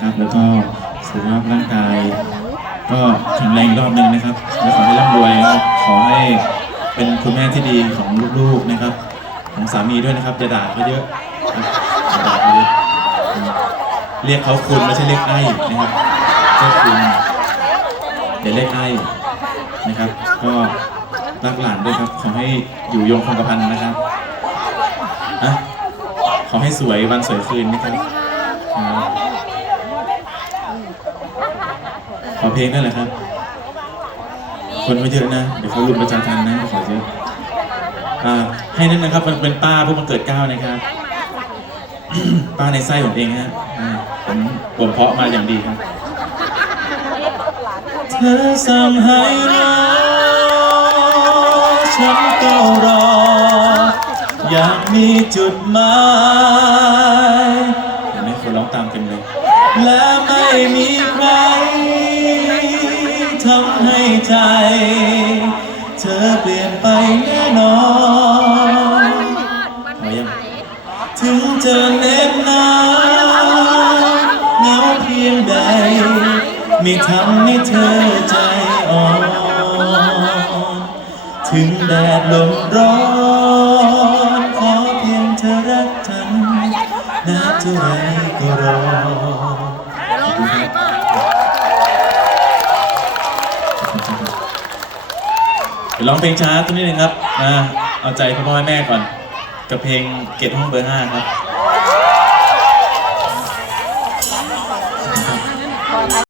ครับแล้วก็สุขภาพร่างกาย ก็แข็งแรงอีกรอบหนึ่งนะครับและขอให้ร่ำรวยครับขอให้เป็นคุณแม่ที่ดีของลูกๆนะครับ ของสามีด้วยนะครับอย่าด่าเขาเยอะครับอย่าด่าเขาเยอะเรียกเขาคุณไม่ใช่เรียกไอ้นะครับเจ้าคุณอย่าเรียกไอ้นะครับ ก็รักหลานด้วยครับ ขอให้อยู่ยงคงกระพันนะครับอะขอให้สวยวันสวยคืนนะครับครับ ข อเพลงนั่นแหละครับ คนไม่เยอะนะ เดี๋ยวเขาลุมประชาทันนะขอเยอะอ่าให้นั่นนะครับมันเป็นป้าผู้มาเกิดเก้านะครับ ป้าในไส้ผมเองฮะอ่าผมผมเพาะมาอย่างดีครับ เธอสั่งให้รอฉันก็รอ อยากมีจุดหมายเห็นไหมคนร้องตามเต็มเลย และไม่มีใคร ทำให้ใจ เธอเปลี่ยนไปแน่นอนถึงเจะเน็บหนาวเหงาเพียงใด ไม่ทำให้เธอใจอ่อนถึงแดดลมร้อนขอเพียงเธอรักฉันนานเท่าไรก็รอ ดี๋ยวร้องเพลงช้าตัวนี้หนึ่งครับอ่าเอาใจพ่อพ่อแม่ก่อน กับเพลงเกตห้องเบอร์ห้าครับ